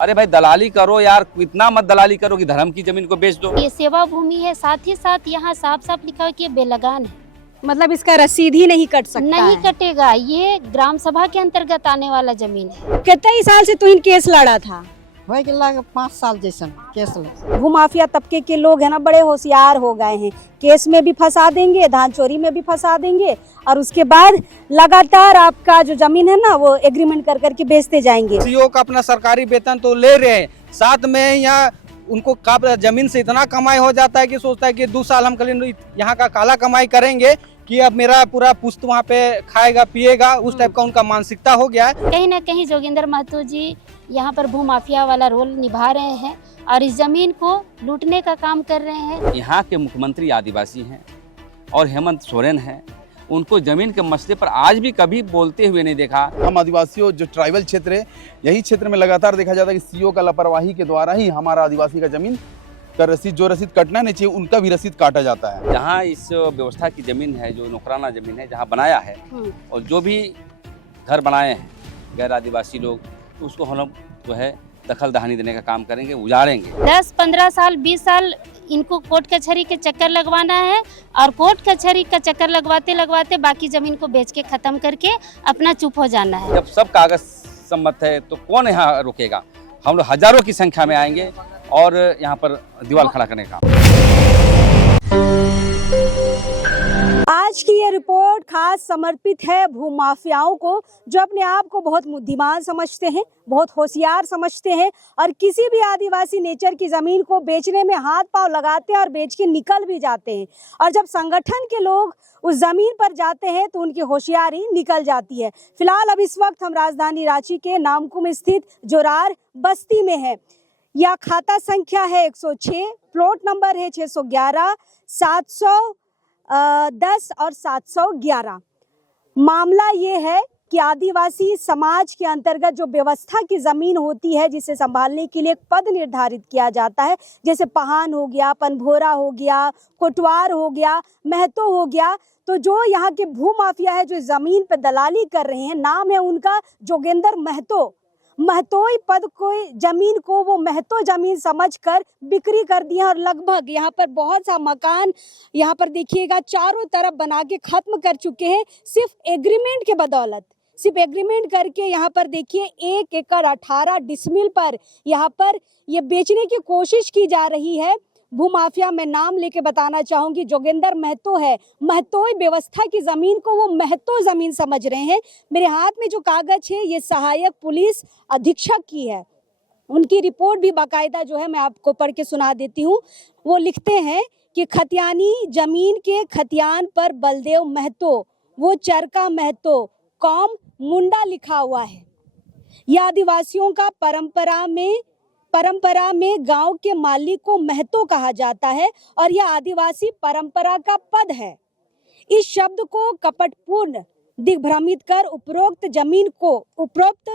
अरे भाई दलाली करो यार, इतना मत दलाली करो कि धर्म की जमीन को बेच दो। ये सेवा भूमि है, साथ ही साथ यहाँ साफ साफ लिखा है कि ये बेलगान है, मतलब इसका रसीद ही नहीं कट सकता नहीं है। कटेगा। ये ग्राम सभा के अंतर्गत आने वाला जमीन है। कितने साल से तुम केस लड़ा था? हो गया 5 साल जैसन केस लग। भूमाफिया तबके के लोग है ना, बड़े होशियार हो गए हैं। केस में भी फंसा देंगे, धान चोरी में भी फंसा देंगे, और उसके बाद लगातार आपका जो जमीन है ना वो एग्रीमेंट कर करके बेचते जाएंगे। सीईओ का अपना सरकारी वेतन तो ले रहे हैं, साथ में यहाँ उनको जमीन से इतना कमाई हो जाता है कि सोचता है कि 2 साल हम कल यहाँ का काला कमाई करेंगे कि अब मेरा पूरा पुश्त वहाँ पे खाएगा पिएगा, उस टाइप का उनका मानसिकता हो गया है। कहीं ना कहीं जोगिंदर महतो जी यहाँ पर भूमाफिया वाला रोल निभा रहे हैं और इस जमीन को लूटने का काम कर रहे हैं। यहाँ के मुख्यमंत्री आदिवासी हैं और हेमंत सोरेन हैं। उनको जमीन के मसले पर आज भी कभी बोलते हुए नहीं देखा। हम आदिवासियों जो ट्राइबल क्षेत्र है, यही क्षेत्र में लगातार देखा जाता है कि सीईओ का लापरवाही के द्वारा ही हमारा आदिवासी का जमीन का रसीद, जो रसीद कटना नहीं चाहिए उनका भी रसीद काटा जाता है। जहाँ इस व्यवस्था की जमीन है, जो नौकराना जमीन है, जहाँ बनाया है और जो भी घर बनाए हैं गैर आदिवासी लोग, तो उसको हम लोग जो है दखल दहानी देने का काम करेंगे, उजाड़ेंगे। 10, 15 साल, 20 साल इनको कोर्ट कचहरी के चक्कर लगवाना है और कोर्ट कचहरी का चक्कर लगवाते लगवाते बाकी जमीन को बेच के खत्म करके अपना चुप हो जाना है। जब सब कागज सम्मत है तो कौन यहाँ रुकेगा? हम लोग हजारों की संख्या में आएंगे और यहाँ पर दीवार खड़ा करने का। आज की ये रिपोर्ट खास समर्पित है भूमाफियाओं को, जो अपने आप को बहुत बुद्धिमान समझते हैं, बहुत होशियार समझते हैं और किसी भी आदिवासी नेचर की जमीन को बेचने में हाथ पांव लगाते हैं और बेच के निकल भी जाते हैं। और जब संगठन के लोग उस जमीन पर जाते हैं तो उनकी होशियारी निकल जाती है। फिलहाल अब इस वक्त हम राजधानी रांची के नामकुम स्थित जोरार बस्ती में है। यह खाता संख्या है 106, प्लॉट नंबर है 611, 710 और 711। मामला ये है कि आदिवासी समाज के अंतर्गत जो व्यवस्था की जमीन होती है, जिसे संभालने के लिए एक पद निर्धारित किया जाता है, जैसे पहान हो गया, पनभोरा हो गया, कोटवार हो गया, महतो हो गया, तो जो यहाँ के भूमाफिया है जो जमीन पर दलाली कर रहे हैं, नाम है उनका जोगेंद्र महतो। महतोई पद को, जमीन को वो महतो जमीन समझकर बिक्री कर दिया और लगभग यहाँ पर बहुत सा मकान यहाँ पर देखिएगा चारों तरफ बना के खत्म कर चुके हैं, सिर्फ एग्रीमेंट के बदौलत। सिर्फ एग्रीमेंट करके यहाँ पर देखिए 1 एकड़ 18 डिसमिल पर यहाँ पर ये बेचने की कोशिश की जा रही है। भूमाफिया में नाम लेके बताना चाहूंगी, जोगेंद्र महतो है। महतोई व्यवस्था की जमीन को वो महतो जमीन समझ रहे हैं। मेरे हाथ में जो कागज है ये सहायक पुलिस अधीक्षक की है, उनकी रिपोर्ट भी बाकायदा जो है मैं आपको पढ़ के सुना देती हूँ। वो लिखते हैं कि खतियानी जमीन के खतियान पर बलदेव महतो, वो चरका महतो, कौम मुंडा लिखा हुआ है। यह आदिवासियों का परंपरा में गांव के मालिक को महतो कहा जाता है और यह आदिवासी परंपरा का पद है। इस शब्द को कपटपूर्ण दिग्भ्रमित कर उपरोक्त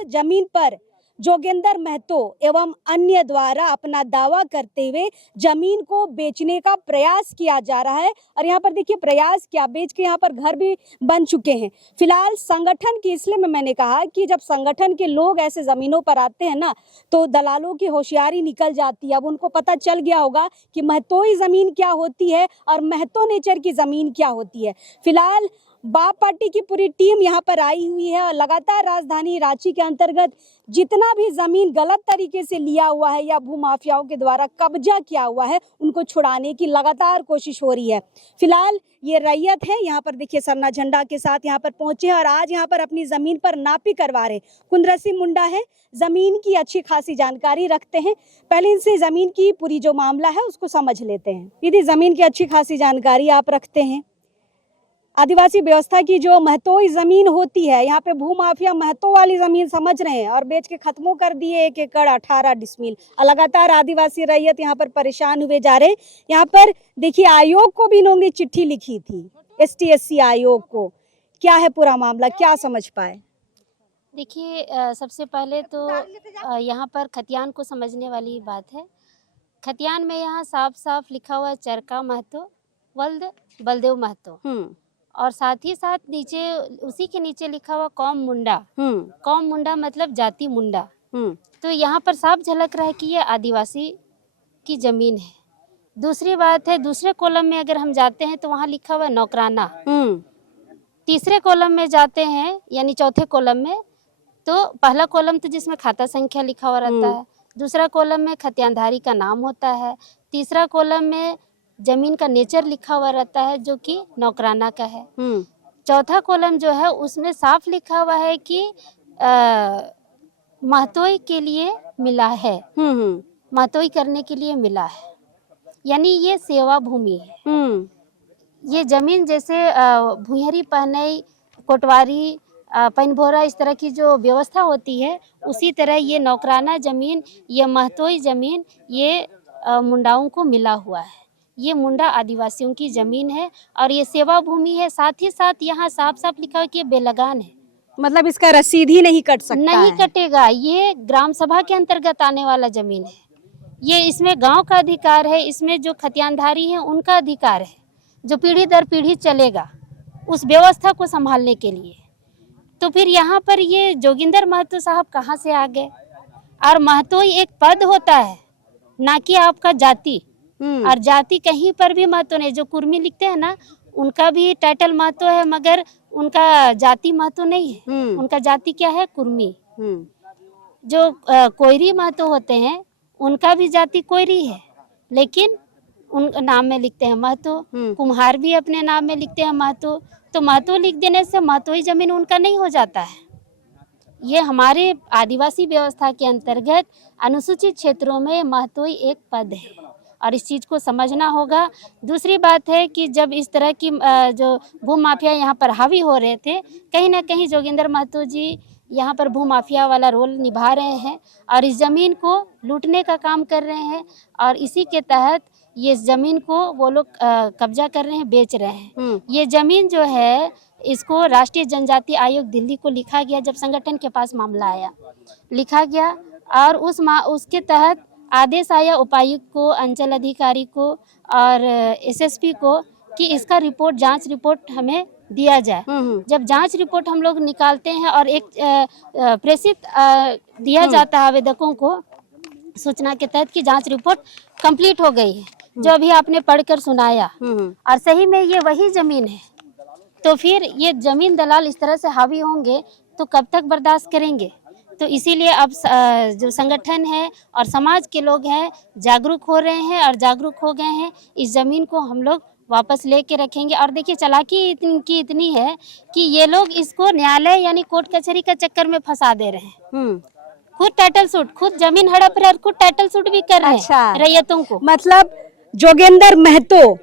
जमीन पर जोगेंद्र महतो एवं अन्य द्वारा अपना दावा करते हुए जमीन को बेचने का प्रयास किया जा रहा है। और यहाँ पर देखिए प्रयास क्या, बेच के यहाँ पर घर भी बन चुके हैं। फिलहाल संगठन की, इसलिए मैंने कहा कि जब संगठन के लोग ऐसे जमीनों पर आते हैं ना तो दलालों की होशियारी निकल जाती है। अब उनको पता चल गया होगा कि महतोई जमीन क्या होती है और महतो नेचर की जमीन क्या होती है। फिलहाल बाप पार्टी की पूरी टीम यहाँ पर आई हुई है और लगातार राजधानी रांची के अंतर्गत जितना भी जमीन गलत तरीके से लिया हुआ है या भूमाफियाओं के द्वारा कब्जा किया हुआ है, उनको छुड़ाने की लगातार कोशिश हो रही है। फिलहाल ये रैयत है, यहाँ पर देखिए सरना झंडा के साथ यहाँ पर पहुंचे हैं और आज यहाँ पर अपनी जमीन पर नापी करवा रहे। कुंद्रसी मुंडा है, जमीन की अच्छी खासी जानकारी रखते हैं। पहले इनसे जमीन की पूरी जो मामला है उसको समझ लेते हैं। यदि जमीन की अच्छी खासी जानकारी आप रखते हैं, आदिवासी व्यवस्था की जो महतोई जमीन होती है, यहाँ पे भूमाफिया महतो वाली जमीन समझ रहे हैं और बेच के खत्मों कर दिए 1 एकड़ 18 डिसमिल। लगातार आदिवासी रैयत यहाँ पर परेशान हुए जा रहे हैं। यहाँ पर देखिए आयोग को भी इन्होंने चिट्ठी लिखी थी, ST-SC आयोग को। क्या है पूरा मामला, क्या समझ पाए? देखिए सबसे पहले तो यहाँ पर खतियान को समझने वाली बात है। खतियान में यहाँ साफ साफ लिखा हुआ है चरका महतो, बलदेव महतो, और साथ ही साथ नीचे, उसी के नीचे लिखा हुआ कौम मुंडा। कौम मुंडा मतलब जाति मुंडा। तो यहाँ पर साफ झलक रहा है कि ये आदिवासी की जमीन है। दूसरी बात है, दूसरे कॉलम में अगर हम जाते हैं तो वहाँ लिखा हुआ है नौकराना। तीसरे कॉलम में जाते हैं यानी चौथे कॉलम में, तो पहला कॉलम तो जिसमें खाता संख्या लिखा हुआ रहता है, दूसरा कॉलम में खतियानधारी का नाम होता है, तीसरा कॉलम में जमीन का नेचर लिखा हुआ रहता है जो कि नौकराना का है। चौथा कॉलम जो है उसमें साफ लिखा हुआ है कि महतोई के लिए मिला है, महतोई करने के लिए मिला है, यानी ये सेवा भूमि है। ये जमीन जैसे भुइहरी पहनई, कोटवारी, पनभोरा इस तरह की जो व्यवस्था होती है, उसी तरह ये नौकराना जमीन, ये महतोई जमीन, ये मुंडाओं को मिला हुआ है। ये मुंडा आदिवासियों की जमीन है और ये सेवा भूमि है। साथ ही साथ यहाँ साफ साफ लिखा है कि ये बेलगान है, मतलब इसका रसीद ही नहीं कट सकता नहीं है। कटेगा। ये ग्राम सभा के अंतर्गत आने वाला जमीन है। ये इसमें गांव का अधिकार है, इसमें जो खतियानधारी है उनका अधिकार है, जो पीढ़ी दर पीढ़ी चलेगा उस व्यवस्था को संभालने के लिए। तो फिर यहाँ पर ये जोगिंदर महतो साहब कहाँ से आ गए? और महतोई एक पद होता है, ना कि आपका जाति। और जाति कहीं पर भी महतो नहीं। जो कुर्मी लिखते हैं ना, उनका भी टाइटल महतो है, मगर उनका जाति महतो नहीं है। उनका जाति क्या है? कुर्मी। जो कोयरी महतो होते हैं उनका भी जाति कोयरी है, लेकिन उन नाम में लिखते हैं महतो। कुम्हार भी अपने नाम में लिखते हैं महतो। तो महतो लिख देने से महतोई जमीन उनका नहीं हो जाता है। ये हमारे आदिवासी व्यवस्था के अंतर्गत अनुसूचित क्षेत्रों में महतोई एक पद है और इस चीज़ को समझना होगा। दूसरी बात है कि जब इस तरह की जो भूमाफिया यहाँ पर हावी हो रहे थे, कहीं ना कहीं जोगिंदर महतो जी यहाँ पर भूमाफिया वाला रोल निभा रहे हैं और इस ज़मीन को लूटने का काम कर रहे हैं और इसी के तहत ये इस ज़मीन को वो लोग कब्जा कर रहे हैं, बेच रहे हैं। ये ज़मीन जो है इसको राष्ट्रीय जनजाति आयोग दिल्ली को लिखा गया, जब संगठन के पास मामला आया लिखा गया और उसके तहत आदेश आया उपायुक्त को, अंचल अधिकारी को और एसएसपी को कि इसका रिपोर्ट, जांच रिपोर्ट हमें दिया जाए। जब जांच रिपोर्ट हम लोग निकालते हैं और एक प्रेषित दिया जाता है आवेदकों को सूचना के तहत कि जांच रिपोर्ट कंप्लीट हो गई है, जो अभी आपने पढ़कर सुनाया, और सही में ये वही जमीन है। तो फिर ये जमीन दलाल इस तरह से हावी होंगे तो कब तक बर्दाश्त करेंगे? तो इसीलिए अब जो संगठन है और समाज के लोग हैं जागरूक हो रहे हैं और जागरूक हो गए हैं। इस ज़मीन को हम लोग वापस लेके रखेंगे। और देखिए चालाकी इतनी है कि ये लोग इसको न्यायालय यानी कोर्ट कचहरी का चक्कर में फंसा दे रहे हैं। खुद टाइटल सूट, खुद जमीन हड़प रहे और खुद टाइटल सूट भी कर रहे हैं रैयतों को। मतलब जोगिंदर महतो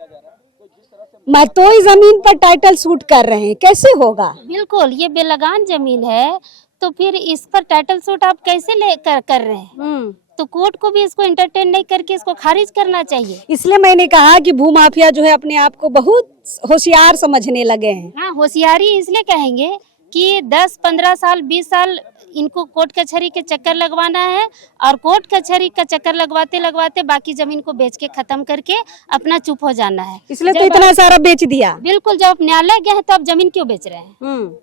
महतोई जमीन पर टाइटल सूट कर रहे हैं, कैसे होगा? बिल्कुल, ये बेलगान जमीन है तो फिर इस पर टाइटल सूट आप कैसे ले कर रहे हैं? तो कोर्ट को भी इसको एंटरटेन नहीं करके इसको खारिज करना चाहिए। इसलिए मैंने कहा कि भूमाफिया जो है अपने आप को बहुत होशियार समझने लगे हैं। हाँ, होशियारी इसलिए कहेंगे कि 10, 15 साल, 20 साल इनको कोर्ट कचहरी के चक्कर लगवाना है और कोर्ट कचहरी का चक्कर लगवाते लगवाते बाकी जमीन को बेच के खत्म करके अपना चुप हो जाना है। इसलिए तो इतना सारा बेच दिया। बिल्कुल, जब आप न्यायालय गए हैं तो आप जमीन क्यों बेच रहे हैं?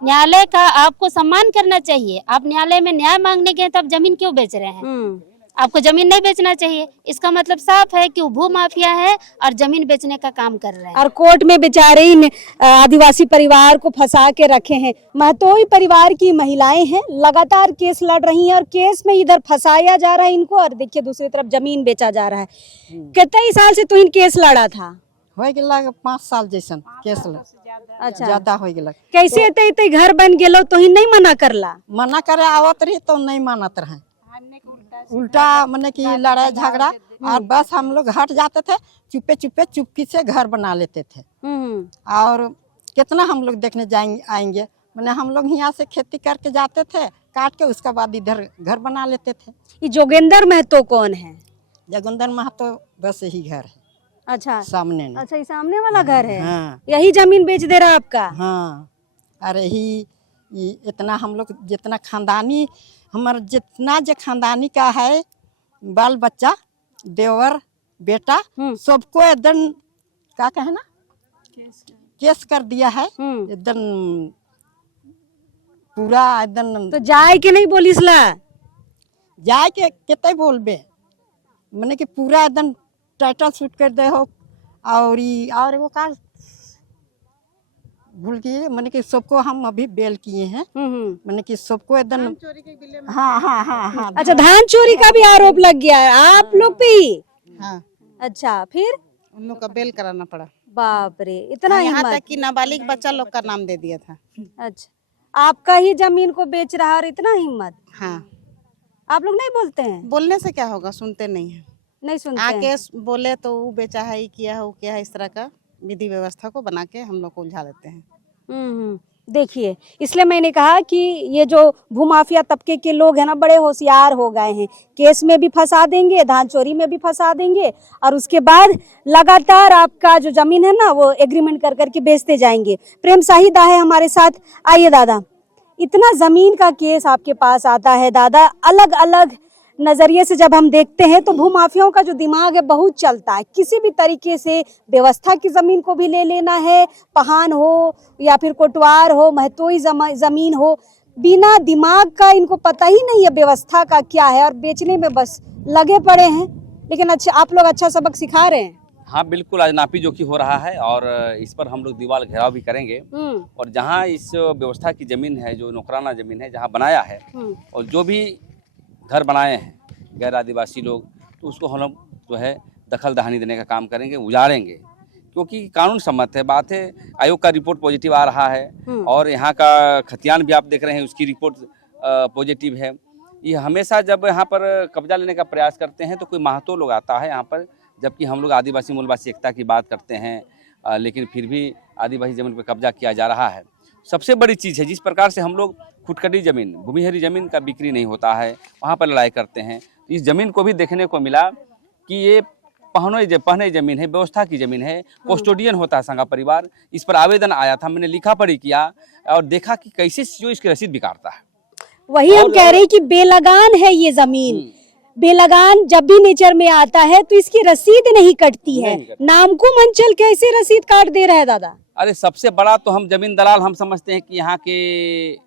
न्यायालय का आपको सम्मान करना चाहिए। आप न्यायालय में न्याय मांगने गए तो आप जमीन क्यों बेच रहे हैं? आपको जमीन नहीं बेचना चाहिए। इसका मतलब साफ है कि वो भूमाफिया है और जमीन बेचने का काम कर रहे हैं। और कोर्ट में बेचारे इन आदिवासी परिवार को फंसा के रखे हैं। महतोई परिवार की महिलाएं हैं, लगातार केस लड़ रही हैं और केस में इधर फंसाया जा रहा है इनको, और देखिए दूसरी तरफ जमीन बेचा जा रहा है। कितने साल से तू इन केस लड़ा था? हो गया 5 साल जैसन केस अच्छा, ज्यादा हो गया। कैसे ते घर बन गेलो तो ही नहीं मना करला? मना करे आवत रही तो नहीं मानत रहे, उल्टा मैंने की लड़ाई झगड़ा, और बस हम लोग हट जाते थे, चुपे चुपे चुपकी से घर बना लेते थे। और कितना हम लोग देखने आएंगे, मैंने हम लोग यहाँ से खेती करके जाते थे, काट के उसके बाद इधर घर बना लेते थे। ये जोगिंदर महतो कौन है? जोगिंदर महतो बस यही घर है। अच्छा, सामने में। अच्छा, ये सामने वाला घर है। हाँ। यही जमीन बेच दे रहा आपका? हाँ, अरे ही इतना हम लोग जितना खानदानी, हमारा जितना जो खानदानी का है बाल बच्चा, देवर बेटा, सबको एकदम क्या कहे ना, केस कर दिया है एकदम पूरा एकदम। तो जाए कि नहीं पुलिस ला? जाए के कितने बोलबे मैंने कि पूरा एकदम टाइटल शूट कर दे हो और वो का भूल गए मैंने कि सबको हम अभी बेल किए हैं मैंने कि सबको एकदम हाँ अच्छा, धान चोरी का भी आरोप लग गया है आप लोग पे ही? हाँ, अच्छा, फिर उन लोग का बेल कराना पड़ा। बाप रे, इतना यहाँ हिम्मत। तक कि नाबालिग बच्चा लोग का नाम दे दिया था। अच्छा, आपका ही जमीन को बेच रहा है और इतना हिम्मत। हाँ, आप लोग नहीं बोलते हैं? बोलने से क्या होगा, सुनते नहीं है। नहीं सुनते हैं। आके बोले तो वो बेचा है, ये किया है, वो किया है, इस तरह का विधि व्यवस्था को बना के हम लोग को उलझा देते हैं। देखिए, इसलिए मैंने कहा कि ये जो भूमाफिया तबके के लोग हैं ना, बड़े होशियार हो गए हैं। केस में भी फंसा देंगे, धान चोरी में भी फंसा देंगे और उसके बाद लगातार आपका जो जमीन है ना वो एग्रीमेंट कर करके बेचते जाएंगे। प्रेम साहिदा है हमारे साथ। आइए दादा, इतना जमीन का केस आपके पास आता है दादा, अलग अलग नजरिए से जब हम देखते हैं तो भूमाफियाओं का जो दिमाग है बहुत चलता है। किसी भी तरीके से व्यवस्था की जमीन को भी ले लेना है, पहान हो या फिर कोटवार हो, महतोई जमीन हो, बिना दिमाग का इनको पता ही नहीं है व्यवस्था का क्या है और बेचने में बस लगे पड़े हैं। लेकिन अच्छा, आप लोग अच्छा सबक सिखा रहे हैं। हाँ बिल्कुल, आज नापी जोखी हो रहा है और इस पर हम लोग दीवार घेराव भी करेंगे। और जहाँ इस व्यवस्था की जमीन है, जो नौकराना जमीन है, जहाँ बनाया है और जो भी घर बनाए हैं गैर आदिवासी लोग, तो उसको हम लोग जो है दखल दहानी देने का काम करेंगे, उजाड़ेंगे, क्योंकि कानून सम्मत है बात है। आयोग का रिपोर्ट पॉजिटिव आ रहा है और यहाँ का खतियान भी आप देख रहे हैं, उसकी रिपोर्ट पॉजिटिव है। ये हमेशा जब यहाँ पर कब्जा लेने का प्रयास करते हैं तो कोई महतो लोग आता है यहाँ पर, जबकि हम लोग आदिवासी मूलवासी एकता की बात करते हैं, लेकिन फिर भी आदिवासी ज़मीन पर कब्जा किया जा रहा है। सबसे बड़ी चीज़ है जिस प्रकार से हम लोग खुटकटी ज़मीन, भूमिहरी ज़मीन का बिक्री नहीं होता है, वहाँ पर लड़ाई करते हैं। इस ज़मीन को भी देखने को मिला कि ये पहने ज़मीन है, व्यवस्था की ज़मीन है, कस्टोडियन होता है संघा परिवार। इस पर आवेदन आया था, मैंने लिखा पढ़ी किया और देखा कि कैसे सीओ इसकी रसीद बिगाड़ता है। वही हम कह रहे हैं कि बेलगान है ये जमीन। बेलगान जब भी नेचर में आता है तो इसकी रसीद नहीं कटती है। नाम को मंचल कैसे रसीद काट दे रहा है दादा? अरे सबसे बड़ा तो हम जमीन दलाल हम समझते हैं कि यहाँ के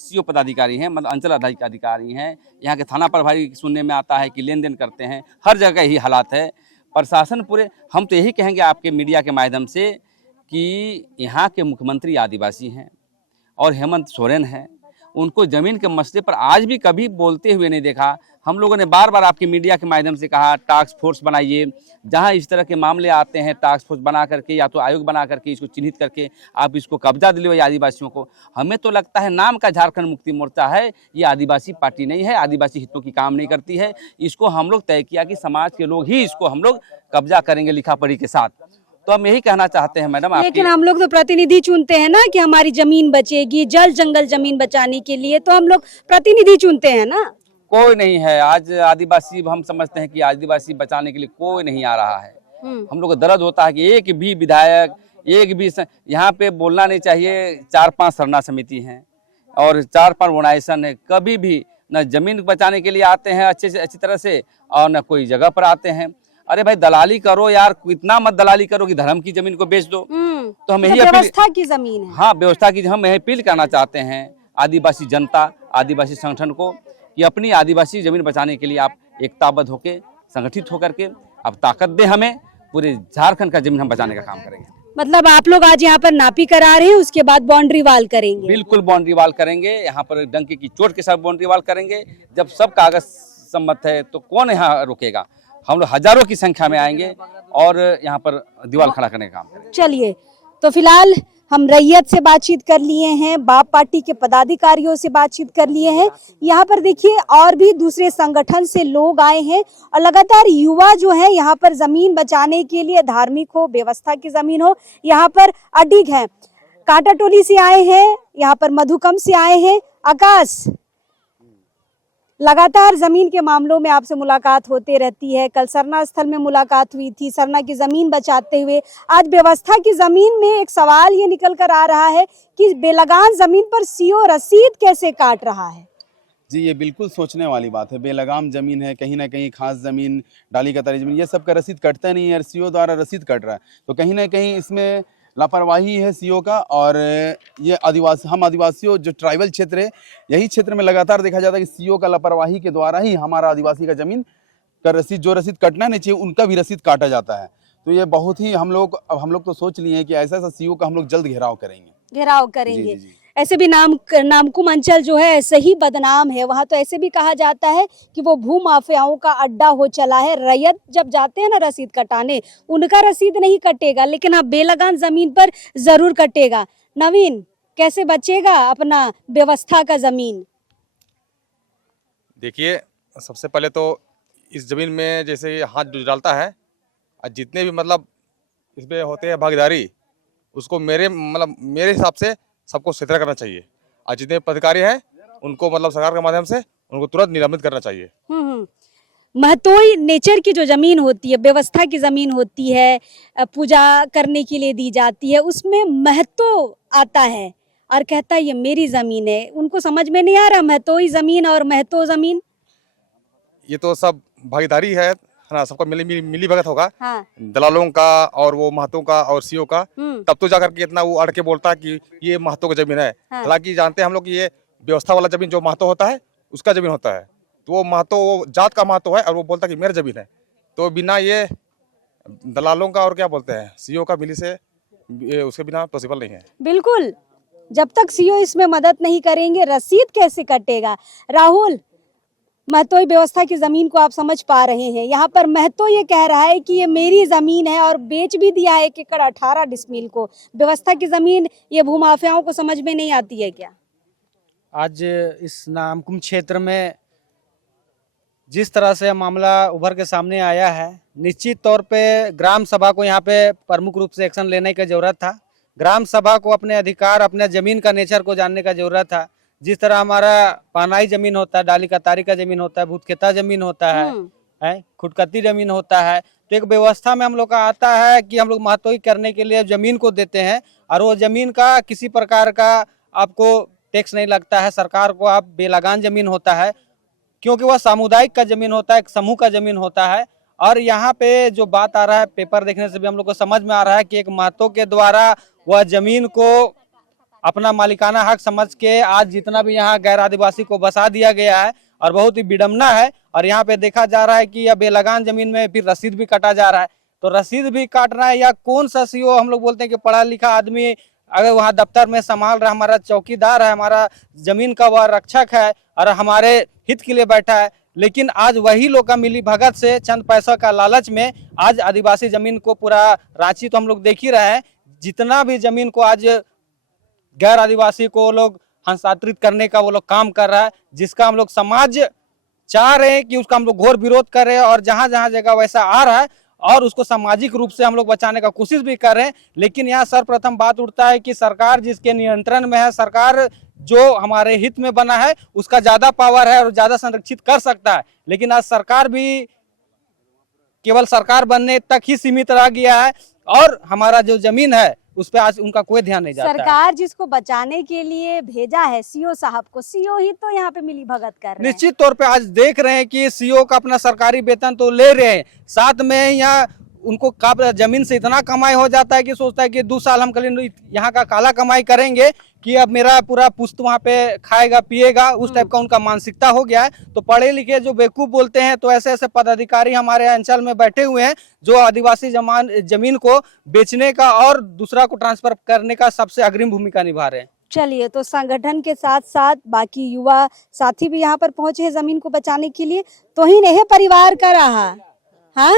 सीओ पदाधिकारी हैं, मतलब अंचल अधिकारी हैं। यहाँ के थाना प्रभारी सुनने में आता है कि लेन देन करते हैं। हर जगह यही हालात है। प्रशासन पूरे, हम तो यही कहेंगे आपके मीडिया के माध्यम से कि यहाँ के मुख्यमंत्री आदिवासी हैं और हेमंत सोरेन हैं। उनको ज़मीन के मसले पर आज भी कभी बोलते हुए नहीं देखा। हम लोगों ने बार बार आपके मीडिया के माध्यम से कहा टास्क फोर्स बनाइए, जहां इस तरह के मामले आते हैं टास्क फोर्स बना करके या तो आयोग बना करके इसको चिन्हित करके आप इसको कब्जा दिलवाइए आदिवासियों को। हमें तो लगता है नाम का झारखंड मुक्ति मोर्चा है, ये आदिवासी पार्टी नहीं है, आदिवासी हितों की काम नहीं करती है। इसको हम लोग तय किया कि समाज के लोग ही इसको हम लोग कब्जा करेंगे लिखा पढ़ी के साथ। तो हम यही कहना चाहते हैं मैडम। लेकिन हम लोग तो प्रतिनिधि चुनते हैं ना कि हमारी जमीन बचेगी, जल जंगल जमीन बचाने के लिए तो हम लोग प्रतिनिधि चुनते हैं ना। कोई नहीं है आज आदिवासी, हम समझते हैं कि आदिवासी बचाने के लिए कोई नहीं आ रहा है। हम लोग को दर्द होता है कि एक भी विधायक, एक भी यहाँ पे बोलना नहीं चाहिए। 4-5 सरना समिति हैं और 4-5 ऑर्गेनाइजेशन है, कभी भी न जमीन बचाने के लिए आते हैं अच्छी तरह से और न कोई जगह पर आते हैं। अरे भाई दलाली करो यार, इतना मत दलाली करो कि धर्म की जमीन को बेच दो। तो हम यही व्यवस्था की जमीन है। हाँ, व्यवस्था की हम यही अपील करना चाहते हैं आदिवासी जनता, आदिवासी संगठन को कि अपनी आदिवासी जमीन बचाने के लिए आप एकताबद्ध होकर संगठित होकर के आप ताकत दें हमें। पूरे झारखंड का जमीन हम बचाने का काम करेंगे। मतलब आप लोग आज यहाँ पर नापी करा रहे हैं, उसके बाद बाउंड्री वाल करेंगे? बिल्कुल बाउंड्री वाल करेंगे। यहाँ पर डंके की चोट के साथ बाउंड्री वाल करेंगे। जब सब कागज सम्मत है तो कौन यहाँ रुकेगा। हम लोग हजारों की संख्या में आएंगे और यहाँ पर दीवार खड़ा करने का काम करेंगे। चलिए, तो फिलहाल हम रैयत से बातचीत कर लिए हैं, बाप पार्टी के पदाधिकारियों से बातचीत कर लिए हैं। यहाँ पर देखिए और भी दूसरे संगठन से लोग आए हैं और लगातार युवा जो है यहाँ पर जमीन बचाने के लिए, धार्मिक हो, व्यवस्था की जमीन हो, यहाँ पर अडिग हैं। कांटा टोली से आए हैं, यहाँ पर मधुकम से आए हैं। आकाश, लगातार जमीन के मामलों में आपसे मुलाकात होते रहती है। कल सरना स्थल में मुलाकात हुई थी, सरना की जमीन बचाते हुए। आज व्यवस्था की जमीन में एक सवाल ये निकल कर आ रहा है कि बेलगान जमीन पर सीओ रसीद कैसे काट रहा है। जी, ये बिल्कुल सोचने वाली बात है। बेलगाम जमीन है, कहीं ना कहीं खास जमीन, डाली कतारी जमीन, ये सब का रसीद कटता नहीं है, सीओ द्वारा रसीद कट रहा है। तो कहीं ना कहीं इसमें लापरवाही है सीओ का। और ये हम आदिवासियों जो ट्राइबल क्षेत्र है, यही क्षेत्र में लगातार देखा जाता है कि सीओ का लापरवाही के द्वारा ही हमारा आदिवासी का जमीन का जो रसीद कटना नहीं चाहिए उनका भी रसीद काटा जाता है। तो ये बहुत ही हम लोग तो सोच लिए हैं कि ऐसा ऐसा सीओ का हम लोग जल्द घेराव करेंगे। जी। ऐसे भी नामकुम अंचल जो है ऐसे ही बदनाम है। वहाँ तो ऐसे भी कहा जाता है कि वो भू माफियाओं का अड्डा हो चला है। रैयत जब जाते हैं ना रसीद कटाने, उनका रसीद नहीं कटेगा, लेकिन हाँ बेलगान जमीन पर जरूर कटेगा। नवीन, कैसे बचेगा अपना व्यवस्था का जमीन? देखिए, सबसे पहले तो इस जमीन में जैसे हाथ जो डालता है और जितने भी मतलब इसमें होते हैं भागीदारी, उसको मेरे हिसाब से सबको सतर्क करना चाहिए। और जितने पदाधिकारी हैं उनको मतलब सरकार के माध्यम से उनको तुरंत निलंबित करना चाहिए। महतोई नेचर की जो जमीन होती है, व्यवस्था की जमीन होती है, पूजा करने के लिए दी जाती है, उसमें महतो आता है और कहता है ये मेरी जमीन है। उनको समझ में नहीं आ रहा महतोई जमीन और महतो जमीन। ये तो सब भागीदारी है ना, सबका मिली भगत होगा। हाँ। दलालों का और वो महतों का और सीओ का, तब तो जाकर के इतना वो अड़ के बोलता है कि ये महतों की जमीन है। हालांकि जानते हैं हम लोग कि ये व्यवस्था वाला जमीन जो महतो होता है उसका जमीन होता है। तो वो महतो वो जात का महतो है और वो बोलता है कि मेरी जमीन है। तो बिना ये दलालों का और क्या बोलते हैं सीओ का मिली से उसके बिना पॉसिबल नहीं है। बिल्कुल, जब तक सीओ इसमें मदद नहीं करेंगे रसीद कैसे कटेगा? राहुल, महतोई व्यवस्था की जमीन को आप समझ पा रहे हैं। यहाँ पर महतो ये कह रहा है कि ये मेरी जमीन है और बेच भी दिया है 1 एकड़ 18 डिसमिल को। व्यवस्था की जमीन ये भूमाफियाओं को समझ में नहीं आती है क्या? आज इस नामकुम क्षेत्र में जिस तरह से मामला उभर के सामने आया है, निश्चित तौर पे ग्राम सभा को यहाँ पे प्रमुख रूप से एक्शन लेने की जरूरत था। ग्राम सभा को अपने अधिकार, अपने जमीन का नेचर को जानने का जरूरत था। जिस तरह हमारा पानाई जमीन होता है, डाली कतारी का जमीन होता है, भूतखेता जमीन होता है, खुटकती जमीन होता है, तो एक व्यवस्था में हम लोग का आता है कि हम लोग महतोई करने के लिए जमीन को देते हैं और वो जमीन का किसी प्रकार का आपको टैक्स नहीं लगता है। सरकार को आप बेलगान जमीन होता है क्योंकि वह सामुदायिक का जमीन होता है, एक समूह का जमीन होता है। और यहाँ पे जो बात आ रहा है, पेपर देखने से भी हम लोग को समझ में आ रहा है कि एक महतो के द्वारा वह जमीन को अपना मालिकाना हक समझ के आज जितना भी यहाँ गैर आदिवासी को बसा दिया गया है और बहुत ही विडम्बना है। और यहाँ पे देखा जा रहा है कि यह बेलगान जमीन में फिर रसीद भी काटा जा रहा है। तो रसीद भी काट रहा है या कौन सा सीओ, हम लोग बोलते हैं कि पढ़ा लिखा आदमी अगर वहाँ दफ्तर में संभाल रहा है, हमारा चौकीदार है, हमारा जमीन का वह रक्षक है और हमारे हित के लिए बैठा है, लेकिन आज वही लोग का मिली भगत से चंद पैसा का लालच में आज आदिवासी जमीन को पूरा रांची तो हम लोग देख ही रहे हैं। जितना भी जमीन को आज गैर आदिवासी को लोग हस्तांतरित करने का वो लोग काम कर रहा है, जिसका हम लोग समाज चाह रहे हैं कि उसका हम लोग घोर विरोध कर रहे हैं। और जहां जहां जगह वैसा आ रहा है और उसको सामाजिक रूप से हम लोग बचाने का कोशिश भी कर रहे हैं। लेकिन यहाँ सर्वप्रथम बात उठता है कि सरकार जिसके नियंत्रण में है, सरकार जो हमारे हित में बना है, उसका ज्यादा पावर है और ज्यादा संरक्षित कर सकता है। लेकिन आज सरकार भी केवल सरकार बनने तक ही सीमित रह गया है और हमारा जो जमीन है उस पर आज उनका कोई ध्यान नहीं जाता है। सरकार जिसको बचाने के लिए भेजा है सीओ साहब को, सीओ ही तो यहाँ पे मिली भगत कर रहे हैं। निश्चित तौर पे आज देख रहे हैं कि सीओ का अपना सरकारी वेतन तो ले रहे हैं, साथ में यहाँ उनको जमीन से इतना कमाई हो जाता है कि सोचता है कि 2 साल हम कल यहाँ का काला कमाई करेंगे कि अब मेरा पूरा पुश्त वहाँ पे खाएगा पिएगा, उस टाइप का उनका मानसिकता हो गया है। तो पढ़े लिखे जो बेवकूफ बोलते हैं, तो ऐसे ऐसे पदाधिकारी हमारे अंचल में बैठे हुए हैं जो आदिवासी जमीन को बेचने का और दूसरा को ट्रांसफर करने का सबसे अग्रिम भूमिका निभा रहे हैं। चलिए, तो संगठन के साथ साथ बाकी युवा साथी भी यहाँ पर पहुंचे हैं जमीन को बचाने के लिए। तो ही नहीं परिवार का रहा, हाँ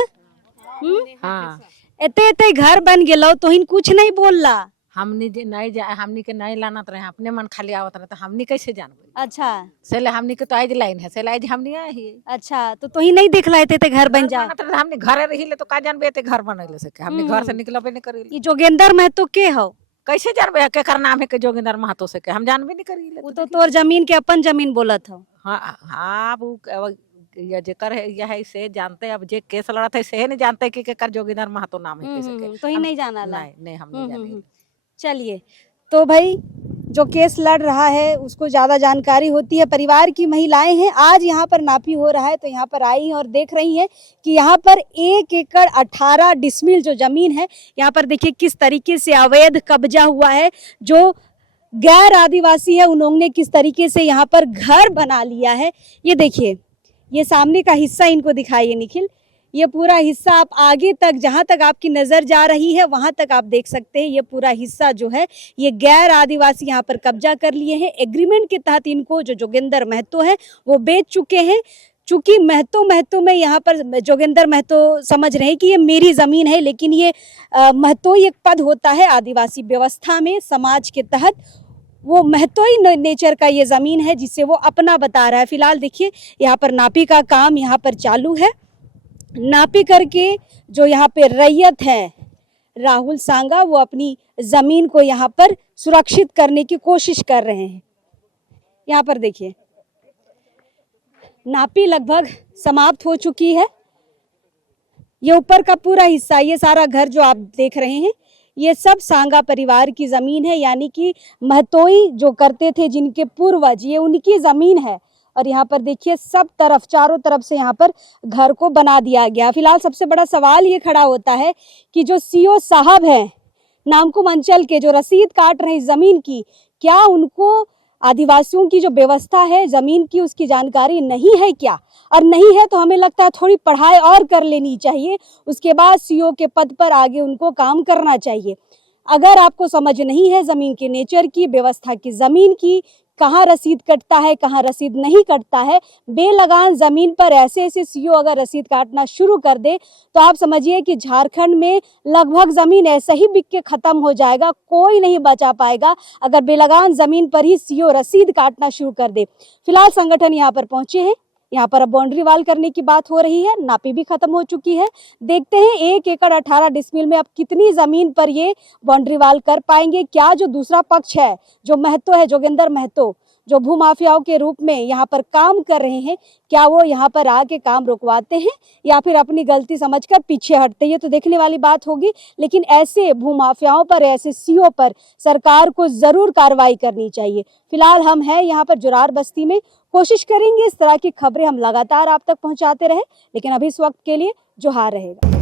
हाँ, एते घर बन गेलो तो ही कुछ नहीं बोलला। हमनी के नहीं लाना रहे, अपने मन खाली आवत रहे, तो हमनी कैसे जानबे? अच्छा, सेले हमनी के तो आज लाइन है, सेले आज हमनी आई। अच्छा, तो ही नहीं दिखला एते घर बन जा। हमने घर रही ले तो का जानबे एते घर बनैले से, हमने घर से निकलबे नहीं करी। ये जोगेंद्र महतो के हो? कैसे जानबे केकर नाम है के जोगिंदर महतो से के? हम जानबे नहीं करी। वो तो तोर जमीन के अपन जमीन बोलत हो। हाँ हाँ, वो ये जेकर है यह है से जानते, अब जे केस लड़त है से नहीं जानते कि केकर जोगिंदर महतो नाम है कैसे के। तो ही नहीं जाना ला। नहीं हम नहीं जाने। चलिए, तो भाई जो केस लड़ रहा है उसको ज़्यादा जानकारी होती है। परिवार की महिलाएं हैं, आज यहाँ पर नापी हो रहा है तो यहाँ पर आई हैं और देख रही हैं कि यहाँ पर 1 एकड़ 18 डिसमिल जो ज़मीन है, यहाँ पर देखिए किस तरीके से अवैध कब्जा हुआ है। जो गैर आदिवासी है उन्होंने किस तरीके से यहाँ पर घर बना लिया है। ये देखिए, ये सामने का हिस्सा इनको दिखाइए निखिल, ये पूरा हिस्सा आप आगे तक जहाँ तक आपकी नज़र जा रही है वहाँ तक आप देख सकते हैं। ये पूरा हिस्सा जो है ये गैर आदिवासी यहाँ पर कब्जा कर लिए हैं। एग्रीमेंट के तहत इनको जो जोगिंदर महतो है वो बेच चुके हैं। चूंकि महतो में यहाँ पर जोगिंदर महतो समझ रहे हैं कि ये मेरी ज़मीन है, लेकिन ये महतो एक पद होता है आदिवासी व्यवस्था में, समाज के तहत वो महतोई नेचर का ये ज़मीन है जिसे वो अपना बता रहा है। फिलहाल देखिए यहाँ पर नापी का काम यहाँ पर चालू है। नापी करके जो यहाँ पे रैयत है राहुल सांगा, वो अपनी ज़मीन को यहाँ पर सुरक्षित करने की कोशिश कर रहे हैं। यहाँ पर देखिए नापी लगभग समाप्त हो चुकी है। ये ऊपर का पूरा हिस्सा, ये सारा घर जो आप देख रहे हैं, ये सब सांगा परिवार की ज़मीन है, यानी कि महतोई जो करते थे जिनके पूर्वज, ये उनकी ज़मीन है। और यहाँ पर देखिए सब तरफ, चारों तरफ से यहाँ पर घर को बना दिया गया। फिलहाल सबसे बड़ा सवाल ये खड़ा होता है कि जो सीओ साहब हैं नामकुम अंचल के, जो रसीद काट रहे हैं ज़मीन की, क्या उनको आदिवासियों की जो व्यवस्था है ज़मीन की उसकी जानकारी नहीं है क्या? और नहीं है तो हमें लगता है थोड़ी पढ़ाई और कर लेनी चाहिए, उसके बाद सीओ के पद पर आगे उनको काम करना चाहिए। अगर आपको समझ नहीं है ज़मीन के नेचर की, व्यवस्था की, ज़मीन की, कहाँ रसीद कटता है कहाँ रसीद नहीं कटता है, बेलगान ज़मीन पर ऐसे ऐसे सीओ अगर रसीद काटना शुरू कर दे तो आप समझिए कि झारखंड में लगभग ज़मीन ऐसे ही बिक के ख़त्म हो जाएगा, कोई नहीं बचा पाएगा अगर बेलगान ज़मीन पर ही सीओ रसीद काटना शुरू कर दे। फिलहाल संगठन यहाँ पर पहुँचे हैं, यहाँ पर अब बाउंड्री वाल करने की बात हो रही है। नापी भी खत्म हो चुकी है। देखते हैं 1 एकड़ 18 डिसमिल में अब कितनी ज़मीन पर ये बाउंड्री वाल कर पाएंगे। क्या जो दूसरा पक्ष है, जो महतो है, जोगिंदर महतो, जो भूमाफियाओं के रूप में यहाँ पर काम कर रहे हैं, क्या वो यहाँ पर आके काम रुकवाते हैं या फिर अपनी गलती समझकर पीछे हटते हैं, ये तो देखने वाली बात होगी। लेकिन ऐसे भूमाफियाओं पर, ऐसे सीओ पर सरकार को ज़रूर कार्रवाई करनी चाहिए। फिलहाल हम हैं यहाँ पर जुरार बस्ती में, कोशिश करेंगे इस तरह की खबरें हम लगातार आप तक पहुँचाते रहे, लेकिन अभी इस वक्त के लिए जोहार रहेगा।